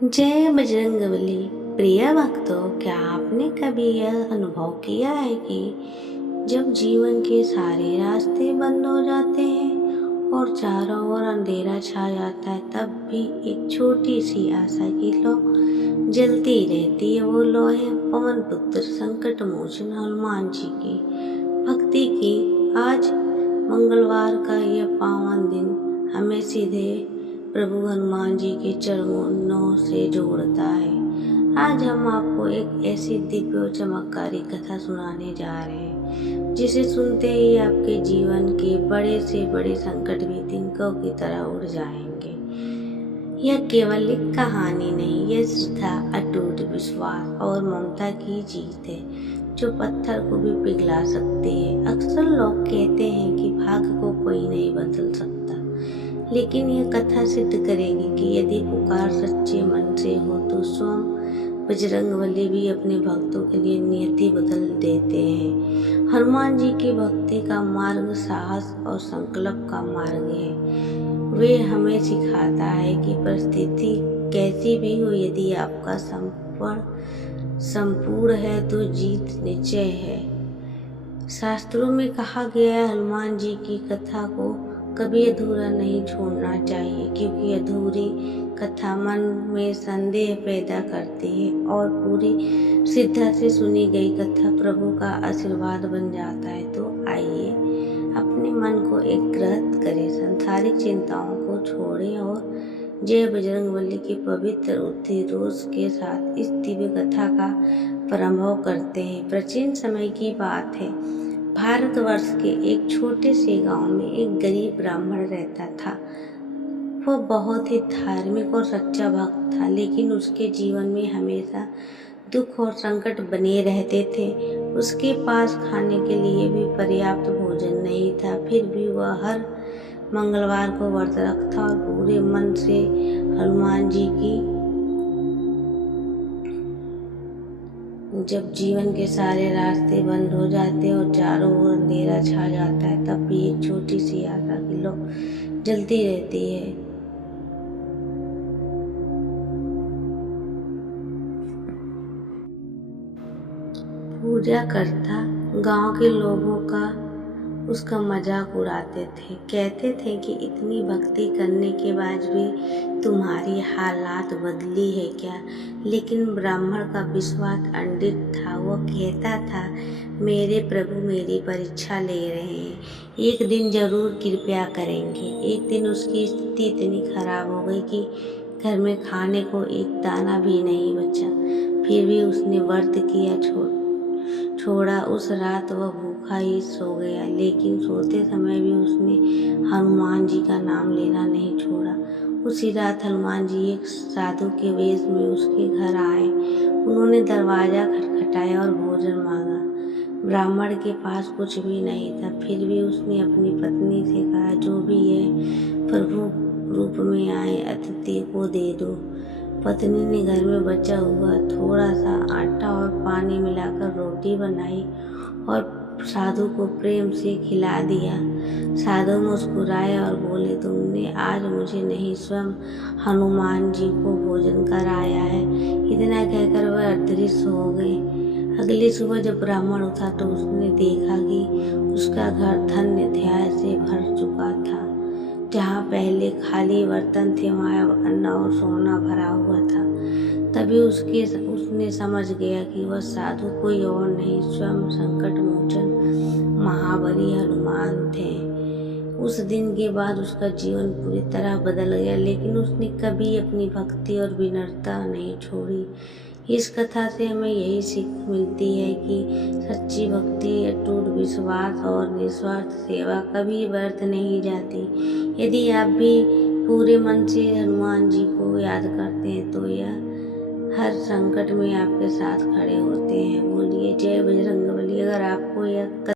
जय बजरंगबली। प्रिय भक्तों, क्या आपने कभी यह अनुभव किया है कि जब जीवन के सारे रास्ते बंद हो जाते हैं और चारों ओर अंधेरा छा जाता है, तब भी एक छोटी सी आशा की लौ जलती रहती है। वो लौ है पवन पुत्र संकट मोचन हनुमान जी की भक्ति की। आज मंगलवार का यह पावन दिन हमें सीधे प्रभु हनुमान जी के चरणों से जोड़ता है। आज हम आपको एक ऐसी दिव्य और चमत्कारी कथा सुनाने जा रहे हैं जिसे सुनते ही आपके जीवन के बड़े से बड़े संकट भी तिनकों की तरह उड़ जाएंगे। यह केवल एक कहानी नहीं, यह श्रद्धा, अटूट विश्वास और ममता की जीत है जो पत्थर को भी पिघला सकती है। अक्सर लोग कहते हैं कि भाग्य को कोई नहीं बदल सकता, लेकिन यह कथा सिद्ध करेगी कि यदि पुकार सच्चे मन से हो तो स्वयं बजरंगबली भी अपने भक्तों के लिए नियति बदल देते हैं। हनुमान जी की भक्ति का मार्ग साहस और संकल्प का मार्ग है। वे हमें सिखाता है कि परिस्थिति कैसी भी हो, यदि आपका संपूर्ण है तो जीत निश्चय है। शास्त्रों में कहा गया है, हनुमान जी की कथा को कभी अधूरा नहीं छोड़ना चाहिए, क्योंकि अधूरी कथा मन में संदेह पैदा करती है और पूरी श्रद्धा से सुनी गई कथा प्रभु का आशीर्वाद बन जाता है। तो आइए अपने मन को एकाग्र करें, सांसारिक चिंताओं को छोड़ें और जय बजरंगबली की पवित्र उद्घोष के साथ इस दिव्य कथा का प्रारंभ करते हैं। प्राचीन समय की बात है। भारतवर्ष के एक छोटे से गांव में एक गरीब ब्राह्मण रहता था। वह बहुत ही धार्मिक और सच्चा भक्त था, लेकिन उसके जीवन में हमेशा दुख और संकट बने रहते थे। उसके पास खाने के लिए भी पर्याप्त भोजन नहीं था, फिर भी वह हर मंगलवार को व्रत रखता और पूरे मन से हनुमान जी की। जब जीवन के सारे रास्ते बंद हो जाते और चारों ओर अंधेरा छा जाता है, तब भी एक छोटी सी आशा की लौ जलती रहती है। पूजा करता, गांव के लोगों का उसका मजाक उड़ाते थे, कहते थे कि इतनी भक्ति करने के बाद भी तुम्हारी हालात बदली है क्या। लेकिन ब्राह्मण का विश्वास अडिग था। वो कहता था, मेरे प्रभु मेरी परीक्षा ले रहे हैं, एक दिन जरूर कृपा करेंगे। एक दिन उसकी स्थिति इतनी खराब हो गई कि घर में खाने को एक दाना भी नहीं बचा। फिर भी उसने व्रत किया, छोड़ा। उस रात वह भूखा ही सो गया, लेकिन सोते समय भी उसने हनुमान जी का नाम लेना नहीं छोड़ा। उसी रात हनुमान जी एक साधु के वेश में उसके घर आए। उन्होंने दरवाजा खटखटाया और भोजन मांगा। ब्राह्मण के पास कुछ भी नहीं था, फिर भी उसने अपनी पत्नी से कहा, जो भी है प्रभु रूप में आए अतिथि को दे दो। पत्नी ने घर में बचा हुआ थोड़ा सा आटा और पानी मिलाकर रोटी बनाई और साधु को प्रेम से खिला दिया। साधु मुस्कुराए और बोले, तुमने आज मुझे नहीं, स्वयं हनुमान जी को भोजन कराया है। इतना कहकर वह अदृश्य हो गए। अगली सुबह जब ब्राह्मण उठा तो उसने देखा कि उसका घर धन्य ध्यान से भर चुका था। जहाँ पहले खाली बर्तन थे, वहाँ अन्न और सोना भरा हुआ था। तभी उसने समझ गया कि वह साधु कोई और नहीं, स्वयं संकट मोचन महाबली हनुमान थे। उस दिन के बाद उसका जीवन पूरी तरह बदल गया, लेकिन उसने कभी अपनी भक्ति और विनम्रता नहीं छोड़ी। इस कथा से हमें यही सीख मिलती है कि सच्ची भक्ति, अटूट विश्वास और निस्वार्थ सेवा कभी व्यर्थ नहीं जाती। यदि आप भी पूरे मन से हनुमान जी को याद करते हैं तो यह हर संकट में आपके साथ खड़े होते हैं। बोलिए जय बजरंगबली। अगर आपको यह